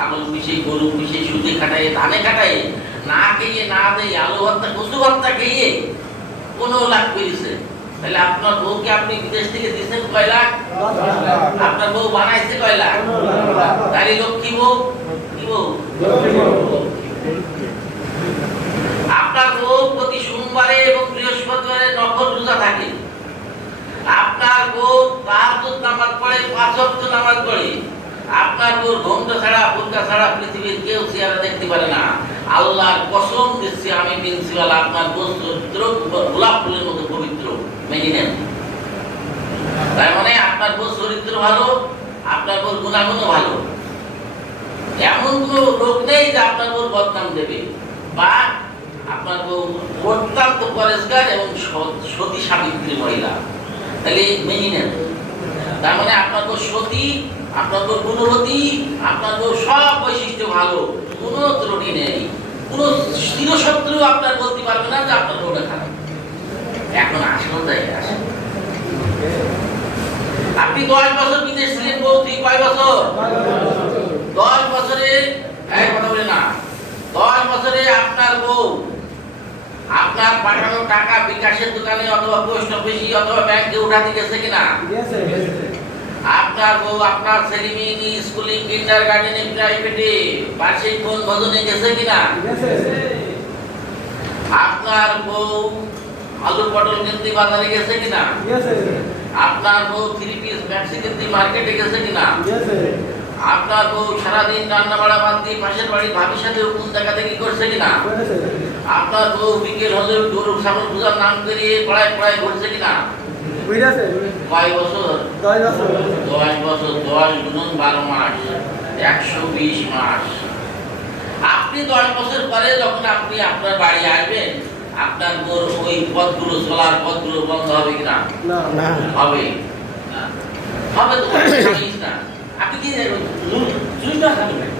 ছাগল পুষে, গরু পুষে, সুদে খাটায়, ধানে খাটায়, না খেয়ে, না দেয়, আলু ভর্তা, কচু ভর্তা খেয়ে 15 লাখ পেয়েছে। তাহলে আপনার বউকে আপনি বিদেশ থেকে দিয়েছেন কয় লাখ? আপনার বউ বানাইছে কয় লাখ? তারই লক্ষ্মী বউ, কি বউ? আপনার বউ প্রতি সোমবারে এবং বৃহস্পতিবারে নফল রোজা থাকে। আপনার বউ তাহাজ্জুদ নামাজ পড়ে, 5 ওয়াক্ত নামাজ পড়ে। আপনার বউ ঘোমটা ছাড়া, বোরকা ছাড়া পৃথিবীর কেউ চেহারা দেখতে পারে না। আল্লাহর কসম দিচ্ছি আমি প্রিন্সিপাল, আপনার বউ চরিত্র গোলাপ ফুলের মতো পবিত্র, মেনে নেন। তার মানে আপনার বউ চরিত্র ভালো, আপনার বউ গুণাগুণও ভালো। এমন কোন লোক নেই যে আপনার বউ বদনাম দেবে, বা আপনার বউ অত্যন্ত পরেশগার এবং সতী সাবিত্রী মহিলা, তাহলে মেনে নেন। তার মানে আপনার বউ সতী, আপনার বউ গুণবতী, আপনার বউ সব বৈশিষ্ট্য ভালো, কোনো ত্রুটি নেই। কোনো চিরশত্রু আপনার বলতে পারবে না যে আপনার বউটা খারাপ। এখন আসল জায়গায় আসেন, আপনি 10 বছর বিদেশ ছিলেন, বউ তুই কয় বছর? 10 বছরে, এক কথা বলে না, 10 বছরে আপনার বউ আপনার পাঠানো টাকা বিকাশের দোকানে অথবা পোস্ট অফিসে অথবা ব্যাংকে উঠাতে গেছে কিনা? আপনার বউ আপনার ছেলে মেয়ে স্কুলিং, কিন্ডারগার্টেনে, প্রাইভেটে, বার্ষিক বনভোজনে গেছে কিনা? আপনার বউ আলু পটল কিনতে বাজারে গেছে কিনা? আপনার বউ 3 পিস ম্যাক্সি কিনতে মার্কেটে গেছে কিনা? আপনার বউ সারাদিন রান্না বাড়া বাদ দিয়ে পাশের বাড়ির ভাবির সাথে কোন জায়গা থেকে করছে কিনা? আপনার বউ বিকেল হলে গরু ছাগল পূজার নাম করে পড়ায় পড়ায় ঘুরছে কিনা? কয় বছর? 10 বছর। 10 গুণন 12 মাস, 120 মাস। আপনি 10 বছর পরে যখন আপনি আপনার বাড়ি আসবেন, আপনার বউর ওই পথগুলো, চলার পথগুলো বন্ধ হবে কিনা? হবে। হবে তো, জানিস না আপনি কি চুইংগাম খাবেন?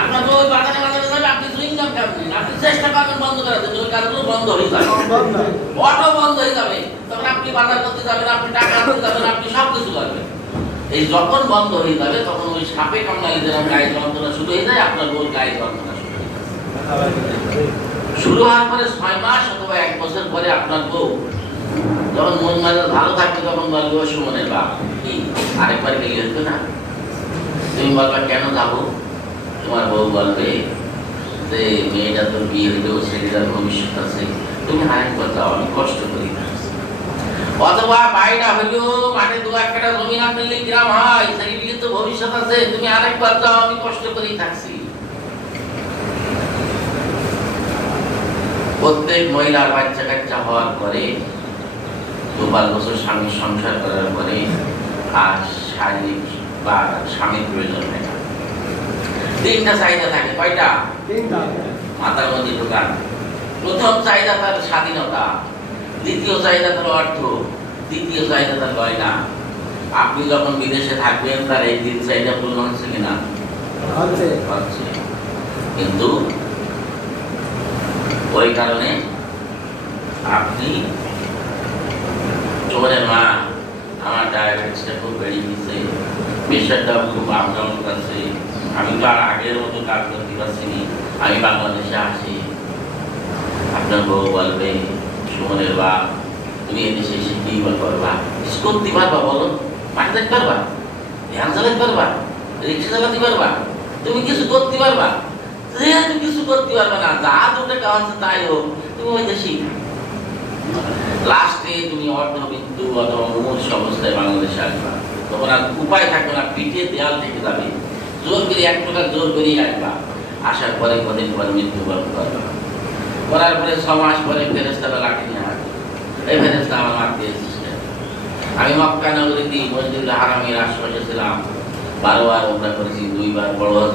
আপনার বউ বাগানে বাগানে যাবে, আপনি চুইংগাম খাবেন, আপনি চেষ্টা করবেন বন্ধ করার জন্য, ওই কাজগুলো বন্ধ হয়ে যাবে, অটো বন্ধ হয়ে যাবে। তখন আপনি বাজার করতে যাবেন, আপনি টাকা আনতে যাবেন, আপনি সব কিছু করবেন। এই যখন বন্ধ হয়ে যাবে তখন ওই সাপে কামড়ালে যেরকম গায়ে যন্ত্রণা শুরু হয়ে যায়, আপনার বউর গায়ে যন্ত্রণা শুরু হয়ে যায়। শুরু হওয়ার পরে 6 মাস অথবা 1 বছর পরে আপনার বউ যখন মন মেজাজ ভালো থাকবে, তখন বলবে ও সুমনের বাপ কি আরেকবার গেলে হতো না? তুমি বলবা কেন যাবো? তোমার বউ বলবে যে মেয়েটা তোর বিয়ে হইলেও ছেলেটার ভবিষ্যৎ আছে, তুমি আরেকবার যাও, আমি কষ্ট করি না। অথবা বাইরা হইলেও মাঠে 2-1 কাঠা জমি না পেলে গ্রাম হয়, ছেলেটির তো ভবিষ্যৎ আছে, তুমি আরেকবার যাও, আমি কষ্ট করেই থাকছি। প্রত্যেক মহিলার বাচ্চা কাচ্চা হওয়ার পরে 2-5 বছর স্বামীর সংসার করার পরে আর শারীরিক বা স্বামীর প্রয়োজন হয় না। 3টা চাহিদা থাকে। কয়টা? 3টা। মাথার মধ্যে ঢোকান। প্রথম চাহিদা তার স্বাধীনতা, দ্বিতীয় চাহিদা তার অর্থ, তৃতীয় চাহিদা তার গয়না। আপনি যখন বিদেশে থাকবেন তার এই 3 চাহিদা পূর্ণ হচ্ছে কিনা? হচ্ছে। কিন্তু ওই কারণে আপনি তোমাদের মা, আমার ডায়াবেটিসটা খুব বেড়ে গেছে, প্রেশারটাও খুব আপ ডাউন করছে, আমি তো আর আগের মতো কাজ করতে পারছি না, আমি বাংলাদেশে আসি। আপনার বউ বলবে সুমনের বাপ, তুমি এদেশে এসে কি করবা? করতে পারবা? বলো, মাঠে দেখতে পারবা, ধ্যান চালাতে পারবা, রিক্সা চালাতে পারবা, তুমি কিছু করতে পারবা? তুমি কিছু করতে পারবে না, যা 2 টাকা আছে তাই হোক, তুমি ওই দেশেই লাস্টে তুমি অর্ধবিন্দু অথবা মুমূর্ষ অবস্থায় বাংলাদেশে আসবা। তখন আর উপায় থাকবে না, পিঠে দেয়াল থেকে যাবে, জোর করে 1 টাকা জোর করেই আসবা। আসার পরে কদিন পরে মৃত্যুবরণ করবা। করার পরে 6 মাস পরে ফেরেশতারা লাঠি নিয়ে আসবে, এই ফেরেশতা আমার মারতে এসেছে। আমি মক্কা নগরীতে মসজিদুল হারামের আশপাশে ছিলাম, 12 বার ওমরা করেছি, 2 বার বড় হজ